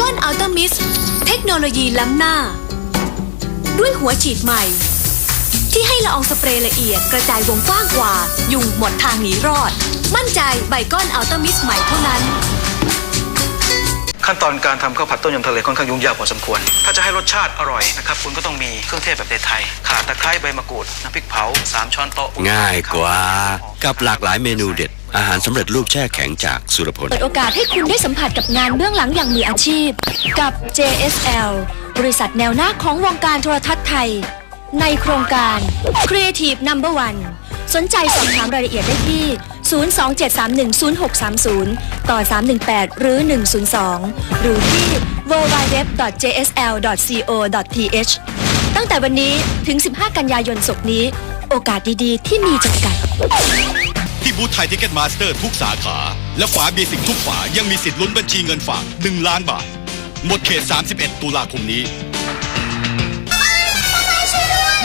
คอนอัลต a มิสเทคโนโลยีล้ำหน้า ด้วยหัวฉีดใหม่ ที่ให้ละอองสเปรย์ละเอียดกระจายวงกว้างกว่า ยุงหมดทางหนีรอด มั่นใจไบคอนอัลต a มิสใหม่เท่านั้น ขั้นตอนการทำข้าวผัดต้มยำทะเลค่อนข้างยุ่งยากพอสมควร ถ้าจะให้รสชาติอร่อยนะครับคุณก็ต้องมีเครื่องเทศแบบไทยๆข่าตะไคร้ใบมะกรูดน้ำพริกเผา3ช้อนโต๊ะง่ายกว่า กับหลากหลายเมนูเด็ด อาหารสำเร็จรูปแช่แข็งจากสุรพล เปิดโอกาสให้คุณได้สัมผัสกับงานเบื้องหลังอย่างมืออาชีพ กับ JSL บริษัทแนวหน้าของวงการโทรทัศน์ไทย ในโครงการ Creative Number One สนใจสอบถามรายละเอียดได้ที่ 027310630 ต่อ 318 หรือ 102 หรือที่ www.jsl.co.th ตั้งแต่วันนี้ถึง 15 กันยายนศกนี้ โอกาสดีๆ ที่มีจำกัด ที่บูธไทยทิเก็ตมาสเตอร์ทุกสาขา และฝาเบสิกทุกฝายังมีสิทธิ์ลุ้นบัญชีเงินฝาก 1 ล้านบาท หมดเขต 31 ตุลาคมนี้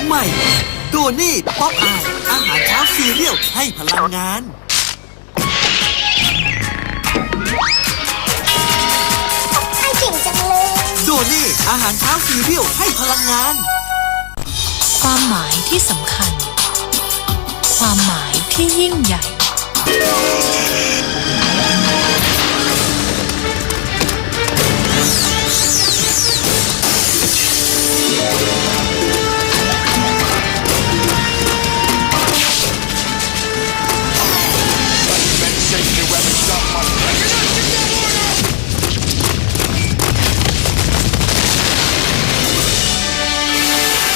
ใหม่โดนี่ป๊อปอายอาหารเช้าซีเรียลให้พลังงานโดนี่อาหารเช้าซีเรียลให้พลังงาน ความหมายที่สำคัญ ความหมาย ที่ยิ่งใหญ่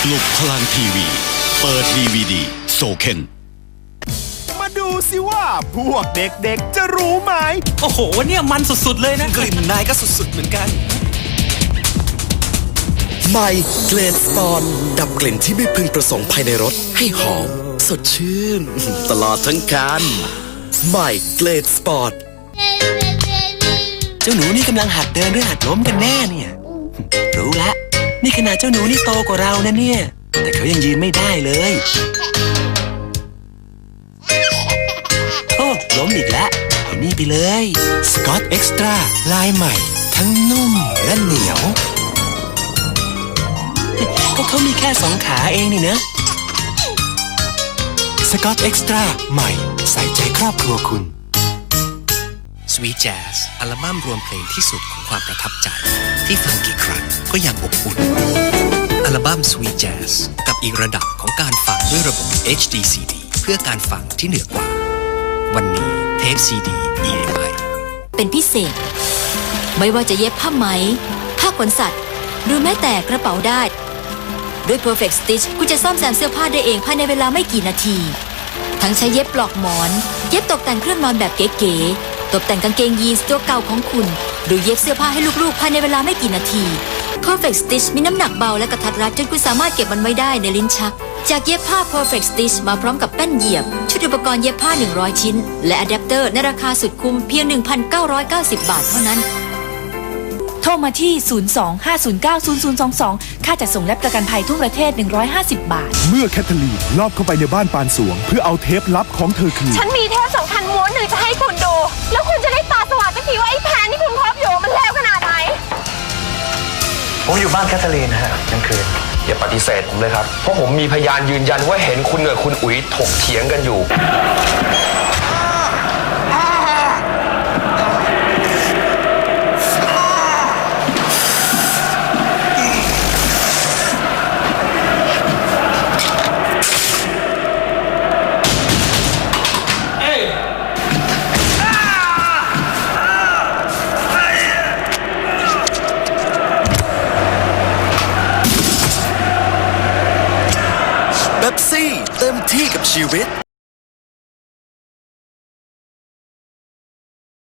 ปลุกพลังทีวี เปิดดีวีดี โซเคน สิว่าพวกเด็กๆ จะรู้ไหม โอ้โหเนี่ยมันสุดๆเลยนะ กลิ่นนายก็สุดๆเหมือนกัน ใหม่เกรนสปอนดับกลิ่นที่ไม่พึงประสงค์ภายในรถให้หอม สดชื่น ตลอดทั้งการใหม่เกรนสปอร์ตเจ้าหนูนี่กำลังหัดเดินหรือหัดล้มกันแน่เนี่ย รู้ละ นี่ขนาดเจ้าหนูนี่โตกว่าเรานะเนี่ย แต่เขายังยืนไม่ได้เลย อีกแล้วเอานี่ไปเลยสกอตเอ็กซ์ตร้าลายใหม่ ทั้งนุ่มและเหนียว ก็เขามีแค่สองขาเองนี่นะสกอตเอ็กซ์ตร้าใหม่ใส่ใจครอบครัวคุณ Sweet Jazz อัลบั้มรวมเพลงที่สุดของความประทับใจ ที่ฟังกี่ครั้งก็ยังอบอุ่น อัลบั้ม Sweet Jazz กับอีกระดับของการฟังด้วยระบบ HD CD เพื่อการฟังที่เหนือกว่า วันนี้เทป CD EMI เป็นพิเศษ ไม่ว่าจะเย็บผ้าไหม ผ้าขนสัตว์ หรือแม้แต่กระเป๋าได้ ด้วย Perfect Stitch คุณจะซ่อมแซมเสื้อผ้าได้เองภายในเวลาไม่กี่นาที ทั้งใช้เย็บปลอกหมอน เย็บตกแต่งเครื่องนอนแบบเก๋ๆ ตกแต่งกางเกงยีนส์ตัวเก่าของคุณ หรือเย็บเสื้อผ้าให้ลูกๆ ภายในเวลาไม่กี่นาที Perfect Stitch มีน้ำหนักเบาและกระทัดรัดจนคุณสามารถเก็บมันไว้ได้ในลิ้นชัก จากเย็บผ้า Perfect Stitch มาพร้อมกับแป้นเหยียบ ชุดอุปกรณ์เย็บผ้า 100 ชิ้น และอะแดปเตอร์ในราคาสุดคุ้มเพียง 1,990 บาทเท่านั้น โทรมาที่ 02-509-0022 ค่าจัดส่งและประกันภัยทั่วประเทศ 150 บาท เมื่อแคทเธอรีนลอบเข้าไปในบ้านปานสวง เพื่อเอาเทปลับของเธอคืน ฉันมีเทปสำคัญม้วนหนึ่งจะให้คุณดู แล้วคุณจะได้ตาสว่างสักทีว่าไอ้แผนที่คุณครอบอยู่มันเลวขนาดไหน ผมอยู่บ้านแคทเธอรีนนะฮะกลางคืน อย่าปฏิเสธผมเลยครับ เพราะผมมีพยานยืนยันว่าเห็นคุณกับคุณอุ๋ยถกเถียงกันอยู่ บปซี่ เต็มที่กับชีวิต